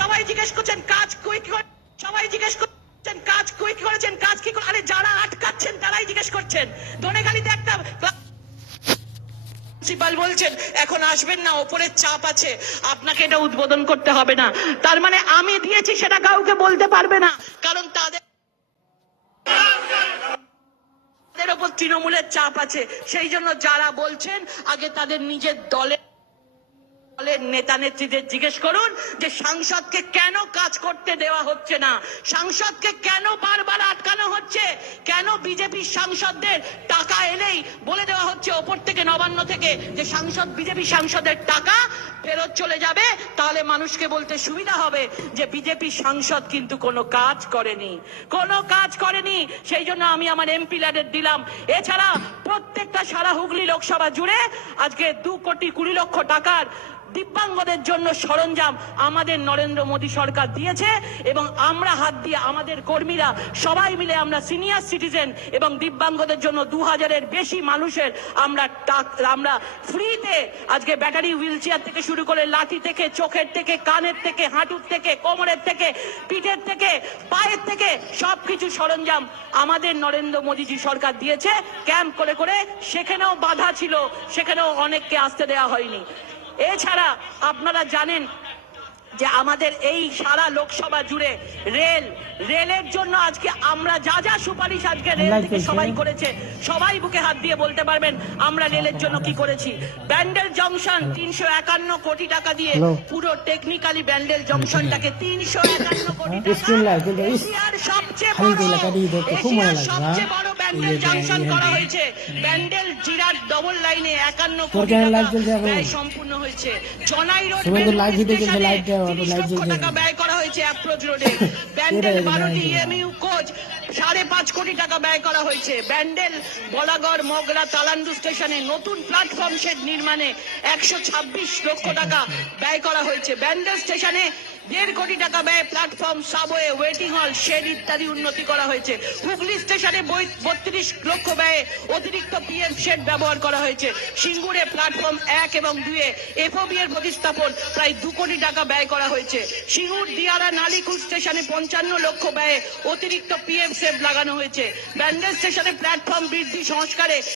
সবাই জিজ্ঞেস করছেন, কাজ কই কি সবাই জিজ্ঞেস করছেন, কাজ কই কি করেছেন, কাজ কি আরে যারা আটকাচ্ছেন, তারাই জিজ্ঞেস করছেন। দোনেখালিতে একটা প্রিন্সিপাল বলছেন, এখন আসবেন না, ওপরের চাপ আছে, আপনাকে এটা উদ্বোধন করতে হবে না। তার মানে আমি দিয়েছি, সেটা কাউকে বলতে পারবে না। কারণ তাদের তাদের ওপর তৃণমূলের চাপ আছে। সেই জন্য যারা বলছেন, আগে তাদের নিজের দলের দলের নেতা নেত্রীদের জিজ্ঞেস করুন যে সাংসদকে কেন কাজ করতে দেওয়া হচ্ছে না? সাংসদকে কেন বারবার আটকানো হচ্ছে? কেন বিজেপি সাংসদদের টাকা এলেই বলে দেওয়া হচ্ছে ওপর থেকে নবান্ন থেকে যে সাংসদ, বিজেপি সাংসদের টাকা ফেরত চলে যাবে? তাহলে মানুষকে বলতে সুবিধা হবে যে বিজেপি সাংসদ কিন্তু কোনো কাজ করেনি। কোনো কাজ করেনি। সেই জন্য আমি আমার এমপি ল্যাডের দিলাম। এছাড়া প্রত্যেকটা সারা হুগলি লোকসভা জুড়ে আজকে দু কোটি কুড়ি লক্ষ টাকার দিব্যাঙ্গদের জন্য সরঞ্জাম আমাদের নরেন্দ্র মোদী সরকার দিয়েছে এবং আমরা হাত দিয়ে আমাদের কর্মীরা সবাই মিলে আমরা সিনিয়র সিটিজেন এবং দিব্যাঙ্গদের জন্য দু হাজারের বেশি মানুষের আমরা আমরা ফ্রিতে আজকে ব্যাটারি হুইল চেয়ার থেকে শুরু করে লাঠি থেকে, চোখের থেকে, কানের থেকে, হাঁটুর থেকে, কোমরের থেকে, পিঠের থেকে, পায়ের থেকে সবকিছু সরঞ্জাম আমাদের নরেন্দ্র মোদীজি সরকার দিয়েছে। ক্যাম্প করে করে সেখানেও বাধা ছিল, সেখানেও অনেককে আসতে দেওয়া হয়নি। এছাড়া আপনারা জানেন যে আমাদের এই সারা লোকসভা জুড়ে রেল রেলের জন্য আজকে আমরা যা যা সুপারিশ আজকে রেল থেকে সবাই করেছে সবাই বুকে হাত দিয়ে বলতে পারবেন আমরা রেলের জন্য কি করেছি। ব্যান্ডেল জংশন তিনশো একান্ন কোটি টাকা দিয়ে পুরো টেকনিক্যালি ব্যান্ডেল জংশনটাকে তিনশো একান্ন কোটি টাকা সবচেয়ে বড় সবচেয়ে? বড় ব্যান্ডেল এই যে জংশন এই- করা হয়েছে। ব্যান্ডেল জিরাট ডবল লাইনে একান্ন কোটি টাকা লাইট জ্বলছে এখন? ব্যয় সম্পূর্ণ হয়েছে। জনাই রোড সবাই তো বেলুড় লাইট দিতে গেছে, স্টেশনে লাইট দেওয়া, ওটা 30 লাইট লক্ষ টাকা ব্যয় করা হয়েছে অ্যাপ্রোচ রোডে ব্যান্ডেল বারোটি এমইউ কোচ সাড়ে পাঁচ কোটি টাকা ব্যয় করা হয়েছে। ব্যান্ডেল বলাগড় মগরা তালান্ডু স্টেশনে নতুন প্ল্যাটফর্ম শেড নির্মাণে একশো ছাব্বিশ লক্ষ টাকা ব্যয় করা হয়েছে। ব্যান্ডেল স্টেশনে দেড় কোটি টাকা ব্যয়ে platform subway waiting hall shed ইত্যাদি উন্নতি করা হয়েছে। হুগলি স্টেশনে বত্রিশ লক্ষ ব্যয়ে অতিরিক্ত পিএম শেড ব্যবহার করা হয়েছে। সিঙ্গুরে প্ল্যাটফর্ম এক এবং দুয়ে এফওবি এর প্রতিস্থাপন প্রায় দু কোটি টাকা ব্যয় করা হয়েছে। সিঙ্গুর দিয়ারা নালিকুল স্টেশনে পঞ্চান্ন লক্ষ ব্যয়ে অতিরিক্ত পিএম সেভ লাগানো হয়েছে। ব্যান্ডেল স্টেশনে প্ল্যাটফর্ম বৃদ্ধি সংস্কারে